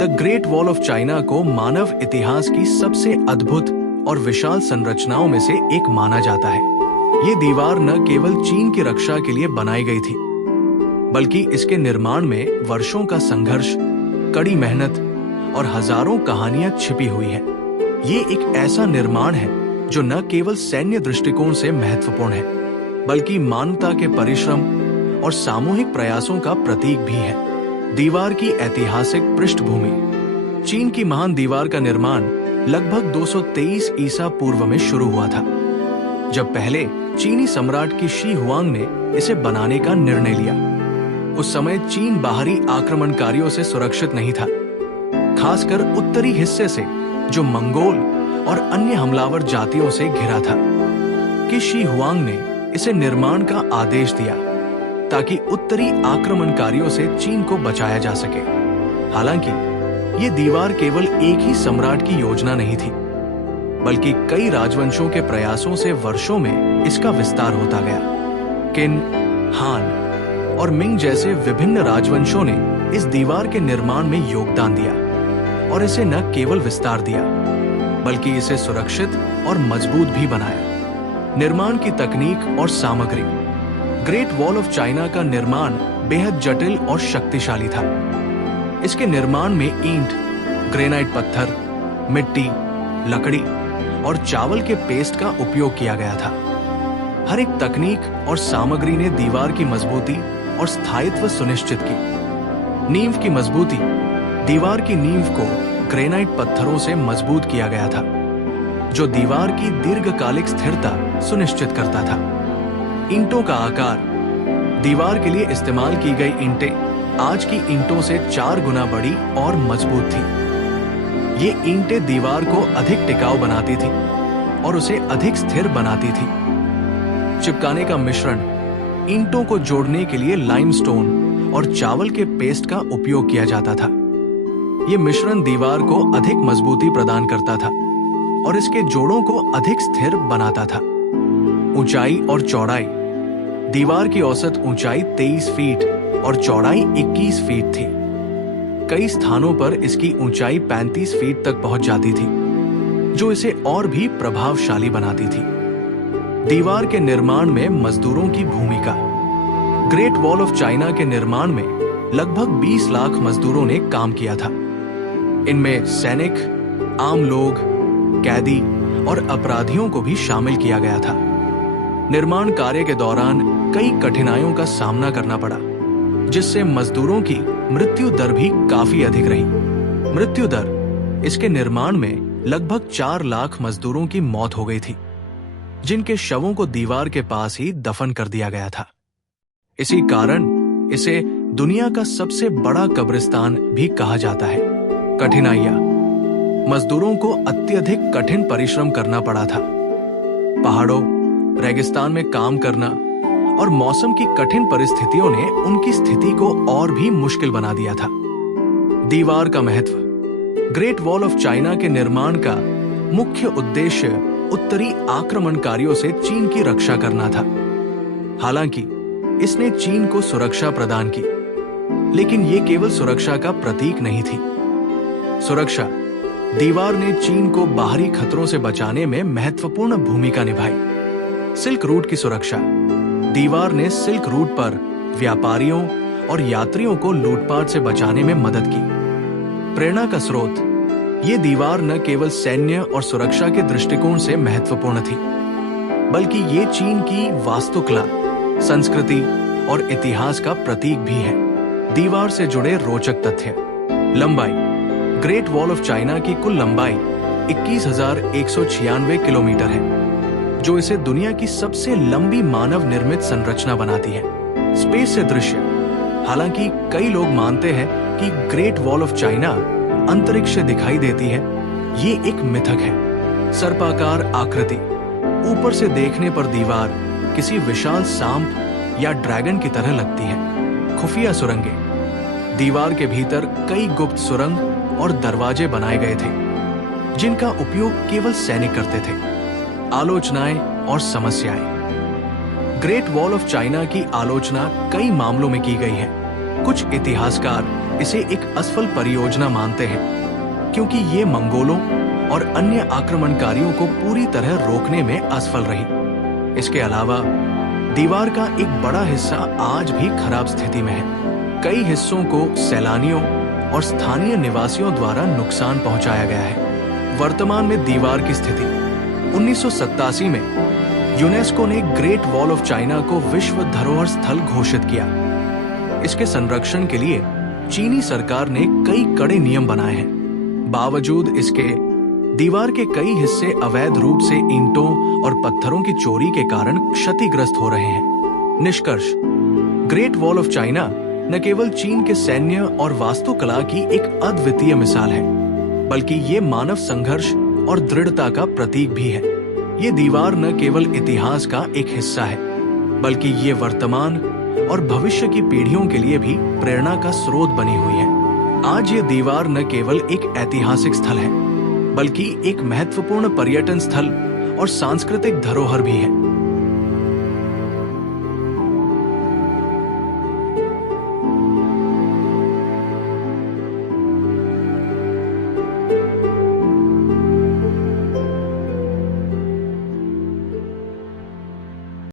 The great wall of China को मानव इतिहास की सबसे अद्भुत और विशाल संरचनाओं में से एक माना जाता है। ये दीवार न केवल चीन की रक्षा के लिए बनाई गई थी, बल्कि इसके निर्माण में वर्षों का संघर्ष, कड़ी मेहनत और हजारों कहानियां छिपी हुई है। ये एक ऐसा निर्माण है जो न केवल सैन्य दृष्टिकोण से महत्वपूर्ण है, बल्कि मानवता के परिश्रम और सामूहिक प्रयासों का प्रतीक भी है। दीवार की ऐतिहासिक पृष्ठभूमि। चीन की महान दीवार का निर्माण लगभग 223 ईसा पूर्व में शुरू हुआ था, जब पहले चीनी सम्राट की शी हुआंग ने इसे बनाने का निर्णय लिया। उस समय चीन बाहरी आक्रमणकारियों से सुरक्षित नहीं था, खासकर उत्तरी हिस्से से जो मंगोल और अन्य हमलावर जातियों से घिरा था। कि शी हुआंग ने इसे निर्माण का आदेश दिया ताकि उत्तरी आक्रमणकारियों से चीन को बचाया जा सके। हालांकि ये दीवार केवल एक ही सम्राट की योजना नहीं थी, बल्कि कई राजवंशों के प्रयासों से वर्षों में इसका विस्तार होता गया। किन, हान और मिंग जैसे विभिन्न राजवंशों ने इस दीवार के निर्माण में योगदान दिया और इसे न केवल विस्तार दिया, बल्कि इसे सुरक्षित और मजबूत भी बनाया। निर्माण की तकनीक और सामग्री। ग्रेट वॉल ऑफ चाइना का निर्माण बेहद जटिल और शक्तिशाली था। इसके निर्माण में ईंट, ग्रेनाइट पत्थर, मिट्टी, लकड़ी और चावल के पेस्ट का उपयोग किया गया था। हर एक तकनीक और सामग्री ने दीवार की मजबूती और स्थायित्व सुनिश्चित की। नींव की मजबूती। दीवार की नींव को ग्रेनाइट पत्थरों से मजबूत किया गया था, जो दीवार की दीर्घकालिक स्थिरता सुनिश्चित करता था। ईंटों का आकार। दीवार के लिए इस्तेमाल की गई ईंटें आज की ईंटों से 4 गुना बड़ी और मजबूत थी। ये ईंटें दीवार को अधिक टिकाऊ बनाती थी और उसे अधिक स्थिर बनाती थी। चिपकाने का मिश्रण। ईंटों को जोड़ने के लिए लाइमस्टोन और चावल के पेस्ट का उपयोग किया जाता था। ये मिश्रण दीवार को अधिक मजबूती प्रदान करता था और इसके जोड़ों को अधिक स्थिर बनाता था। ऊंचाई और चौड़ाई। दीवार की औसत ऊंचाई 23 फीट और चौड़ाई 21 फीट थी। कई स्थानों पर इसकी ऊंचाई 35 फीट तक पहुंच जाती थी, जो इसे और भी प्रभावशाली बनाती थी। दीवार के निर्माण में मजदूरों की भूमिका। ग्रेट वॉल ऑफ चाइना के निर्माण में लगभग 20 लाख मजदूरों ने काम किया था। इनमें सैनिक, आम लोग, कैदी और अपराधियों को भी शामिल किया गया था। निर्माण कार्य के दौरान कई कठिनाइयों का सामना करना पड़ा, जिससे मजदूरों की मृत्यु दर भी काफी अधिक रही। मृत्यु दर। इसके निर्माण में लगभग 4 लाख मजदूरों की मौत हो गई थी, जिनके शवों को दीवार के पास ही दफन कर दिया गया था। इसी कारण इसे दुनिया का सबसे बड़ा कब्रिस्तान भी कहा जाता है। कठिनाइयां। मजदूरों को अत्यधिक कठिन परिश्रम करना पड़ा था। पहाड़ों, रेगिस्तान में काम करना और मौसम की कठिन परिस्थितियों ने उनकी स्थिति को और भी मुश्किल बना दिया था। दीवार का महत्व। ग्रेट वॉल ऑफ चाइना के निर्माण का मुख्य उद्देश्य उत्तरी आक्रमणकारियों से चीन की रक्षा करना था। हालांकि इसने चीन को सुरक्षा प्रदान की, लेकिन ये केवल सुरक्षा का प्रतीक नहीं थी। सुरक्षा। दीवार ने चीन को बाहरी खतरों से बचाने में महत्वपूर्ण भूमिका निभाई। सिल्क रूट की सुरक्षा। दीवार ने सिल्क रूट पर व्यापारियों और यात्रियों को लूटपाट से बचाने में मदद की। प्रेरणा का स्रोत। ये दीवार न केवल सैन्य और सुरक्षा के दृष्टिकोण से महत्वपूर्ण थी, बल्कि ये चीन की वास्तुकला, संस्कृति और इतिहास का प्रतीक भी है। दीवार से जुड़े रोचक तथ्य। लंबाई। ग्रेट वॉल ऑफ चाइना की कुल लंबाई 21,196 किलोमीटर है, जो इसे दुनिया की सबसे लंबी मानव निर्मित संरचना बनाती है। स्पेस से दृश्य। हालांकि कई लोग मानते हैं कि ग्रेट वॉल ऑफ चाइना अंतरिक्ष से दिखाई देती है, ये एक मिथक है। सर्पाकार आकृति। ऊपर से देखने पर दीवार किसी विशाल सांप या ड्रैगन की तरह लगती है। खुफिया सुरंगें। दीवार के भीतर कई गुप्त सुरंग और दरवाजे बनाए गए थे, जिनका उपयोग केवल सैनिक करते थे। आलोचनाएं और समस्याएं। ग्रेट वॉल ऑफ चाइना की आलोचना कई मामलों में की गई है। कुछ इतिहासकार इसे एक असफल परियोजना मानते हैं, क्योंकि ये मंगोलों और अन्य आक्रमणकारियों को पूरी तरह रोकने में असफल रही। इसके अलावा दीवार का एक बड़ा हिस्सा आज भी खराब स्थिति में है। कई हिस्सों को सैलानियों और स्थानीय निवासियों द्वारा नुकसान पहुंचाया गया है। वर्तमान में दीवार की स्थिति 1987 में यूनेस्को ने ग्रेट वॉल ऑफ चाइना को विश्व धरोहर स्थल घोषित किया। इसके संरक्षण के लिए चीनी सरकार ने कई कड़े नियम बनाए हैं। बावजूद इसके दीवार के कई हिस्से अवैध रूप से ईंटों और पत्थरों की चोरी के कारण क्षतिग्रस्त हो रहे हैं। निष्कर्ष, ग्रेट वॉल ऑफ चाइना न केवल चीन के सैन्य और वास्तुकला की एक अद्वितीय मिसाल है, बल्कि ये मानव संघर्ष और दृढ़ता का प्रतीक भी है। ये दीवार न केवल इतिहास का एक हिस्सा है, बल्कि ये वर्तमान और भविष्य की पीढ़ियों के लिए भी प्रेरणा का स्रोत बनी हुई है। आज ये दीवार न केवल एक ऐतिहासिक स्थल है, बल्कि एक महत्वपूर्ण पर्यटन स्थल और सांस्कृतिक धरोहर भी है।